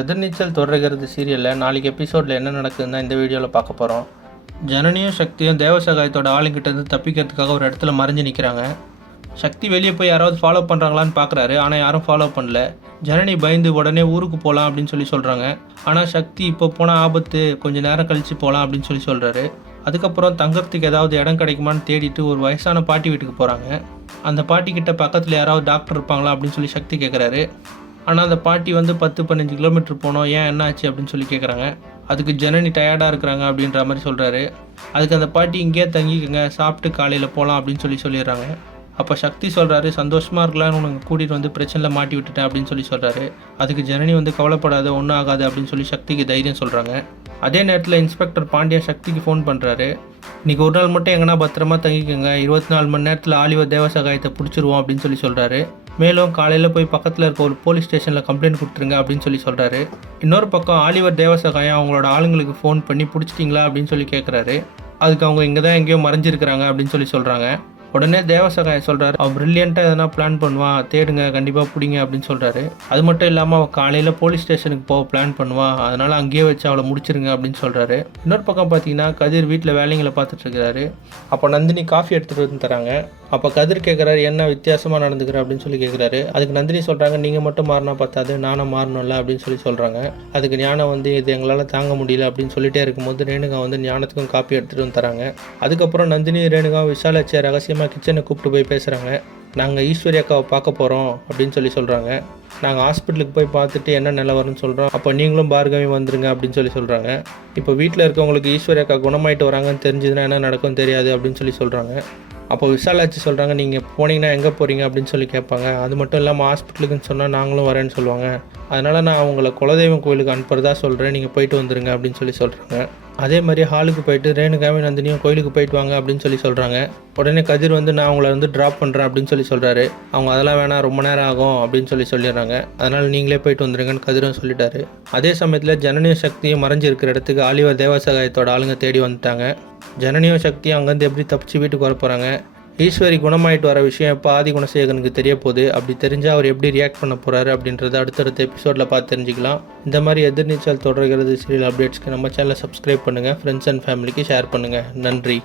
எதிர்நீச்சல் தொடர்கிறது சீரியலில் நாளைக்கு எபிசோடில் என்ன நடக்குதுன்னு தான் இந்த வீடியோவில் பார்க்க போகிறோம். ஜனனியும் சக்தியும் தேவசகாயத்தோட ஆளுங்கிட்டேருந்து தப்பிக்கிறதுக்காக ஒரு இடத்துல மறைஞ்சு நிற்கிறாங்க. சக்தி வெளியே போய் யாராவது ஃபாலோ பண்ணுறாங்களான்னு பார்க்குறாரு, ஆனால் யாரும் ஃபாலோ பண்ணல. ஜனனி பயந்து உடனே ஊருக்கு போகலாம் அப்படின்னு சொல்கிறாங்க. ஆனால் சக்தி இப்போ போனால் ஆபத்து, கொஞ்சம் நேரம் கழித்து போகலாம் அப்படின்னு சொல்கிறாரு. அதுக்கப்புறம் தங்கறதுக்கு ஏதாவது இடம் கிடைக்குமான்னு தேடிட்டு ஒரு வயசான பாட்டி வீட்டுக்கு போகிறாங்க. அந்த பாட்டிக்கிட்ட பக்கத்தில் யாராவது டாக்டர் இருப்பாங்களா அப்படின்னு சக்தி கேட்குறாரு. ஆனால் அந்த பாட்டி 10-15 கிலோமீட்டர் போனோம், ஏன் என்ன ஆச்சு அப்படின்னு கேட்குறாங்க. அதுக்கு ஜனனி டயர்டாக இருக்கிறாங்க அப்படின்ற மாதிரி சொல்கிறாரு. அதுக்கு அந்த பாட்டி இங்கேயே தங்கிக்கங்க, சாப்பிட்டு காலையில் போகலாம் அப்படின்னு சொல்லிடுறாங்க. அப்போ சக்தி சொல்கிறாரு, சந்தோஷமாக இருக்கலாம்னு உனக்கு கூட்டிகிட்டு பிரச்சனையில் மாட்டி விட்டுட்டேன் அப்படின்னு சொல்கிறாரு. அதுக்கு ஜனனி கவலைப்படாத, ஒன்றும் ஆகாது அப்படின்னு சக்திக்கு தைரியம் சொல்கிறாங்க. அதே நேரத்தில் இன்ஸ்பெக்டர் பாண்டியன் சக்திக்கு ஃபோன் பண்ணுறாரு. இன்றைக்கி ஒரு நாள் மட்டும் எங்கன்னா பத்திரமா தங்கிக்கோங்க, 24 மணி நேரத்தில் ஆலிவர் தேவசகாயத்தை பிடிச்சிருவோம் அப்படின்னு சொல்கிறாரு. மேலும் காலையில் போய் பக்கத்தில் இருக்க ஒரு போலீஸ் ஸ்டேஷனில் கம்ப்ளைண்ட் கொடுத்துருங்க அப்படின்னு சொல்கிறாரு. இன்னொரு பக்கம் ஆலிவர் தேவசகாயம் அவங்களோட ஆளுங்களுக்கு ஃபோன் பண்ணி பிடிச்சிட்டிங்களா அப்படின்னு கேட்குறாரு. அதுக்கு அவங்க இங்கே தான் எங்கேயோ மறைஞ்சிருக்கிறாங்க அப்படின்னு சொல்கிறாங்க. உடனே தேவசகாயம் சொல்கிறாரு, அவன் ப்ரில்லியண்ட்டாக எதனா பிளான் பண்ணுவான், தேடுங்க, கண்டிப்பாக பிடிங்க அப்படின்னு சொல்கிறாரு. அது மட்டும் இல்லாமல் அவள் காலையில் போலீஸ் ஸ்டேஷனுக்கு போக பிளான் பண்ணுவான், அதனால் அங்கேயே வச்சு அவளை முடிச்சிருங்க அப்படின்னு சொல்கிறாரு. இன்னொரு பக்கம் பார்த்தீங்கன்னா கதிர் வீட்டில் வேலைங்களை பார்த்துட்ருக்கிறாரு. அப்போ நந்தினி காஃபி எடுத்துகிட்டு வந்து தராங்க. அப்போ கதிர் கேட்குறாரு, என்ன வித்தியாசமாக நடந்துக்கிற அப்படின்னு கேட்குறாரு. அதுக்கு நந்தினி சொல்கிறாங்க, நீங்கள் மட்டும் மாறினா பார்த்தாது, நானும் மாறணும்ல அப்படின்னு சொல்கிறாங்க. அதுக்கு ஞானம் இது எங்களால் தாங்க முடியல அப்படின்னு சொல்லிட்டே இருக்கும்போது ரேணுகா ஞானத்துக்கும் காப்பி எடுத்துகிட்டு வந்து தராங்க. அதுக்கப்புறம் நந்தினி ரேணுகா விஷாலாச்சியை ரகசியமாக கிச்சனை கூப்பிட்டு போய் பேசுகிறாங்க. நாங்கள் ஈஸ்வரி அக்காவை பார்க்க போகிறோம் அப்படின்னு சொல்கிறாங்க. நாங்கள் ஹாஸ்பிட்டலுக்கு போய் பார்த்துட்டு என்ன நிலவரம்னு சொல்கிறோம், அப்போ நீங்களும் பார்கவி வந்துருங்க அப்படின்னு சொல்கிறாங்க. இப்போ வீட்டில் இருக்கவங்களுக்கு ஈஸ்வரி அக்கா குணமாயிட்டு வராங்கன்னு தெரிஞ்சதுன்னா என்ன நடக்கும் தெரியாது அப்படின்னு சொல்கிறாங்க. அப்போ விஷாலாச்சி சொல்கிறாங்க, நீங்கள் போனீங்கன்னா எங்கே போகிறீங்க அப்படின்னு கேட்பாங்க. அது மட்டும் இல்லாமல் ஹாஸ்பிட்டலுக்குன்னு சொன்னால் நாங்களும் வரேன்னு சொல்லுவாங்க. அதனால் நான் அவங்கள குலதெய்வம் கோயிலுக்கு அனுப்புறதா சொல்கிறேன், நீங்கள் போயிட்டு வந்துருங்க அப்படின்னு சொல்கிறாங்க. அதே மாதிரி ஹாலுக்கு போயிட்டு ரேணுகாவும் நந்தினியும் கோயிலுக்கு போயிட்டு வாங்க அப்படின்னு சொல்கிறாங்க. உடனே கதிர் நான் அவங்கள ட்ராப் பண்ணுறேன் அப்படின்னு சொல்கிறாரு. அவங்க அதெல்லாம் வேணாம், ரொம்ப நேரம் ஆகும் அப்படின்னு சொல்லிடுறாங்க. அதனால் நீங்களே போயிட்டு வந்துருங்கன்னு கதிரும் சொல்லிட்டாரு. அதே சமயத்தில் ஜனனியும் சக்தியும் மறைஞ்சிருக்கிற இடத்துக்கு ஆலிவர் தேவசகாயத்தோட ஆளுங்க தேடி வந்துட்டாங்க. ஜனனியும் சக்தியும் அங்கேருந்து எப்படி தப்பிச்சு வீட்டுக்கு வர போகிறாங்க, ஈஸ்வரி குணமாயிட்டு வர விஷயம் எப்போ ஆதி குணசேகரனுக்கு தெரிய போகுது, அப்படி தெரிஞ்சால் அவர் எப்படி ரியாக்ட் பண்ண போகிறாரு அப்படின்றத அடுத்தடுத்த எபிசோடில் பார்த்து தெரிஞ்சுக்கலாம். இந்த மாதிரி எதிர்நீச்சல் தொடர்கிறது சீரியல் அப்டேட்ஸ்க்கு நம்ம சேனலை சப்ஸ்கிரைப் பண்ணுங்கள், ஃப்ரெண்ட்ஸ் அண்ட் ஃபேமிலிக்கு ஷேர் பண்ணுங்கள். நன்றி.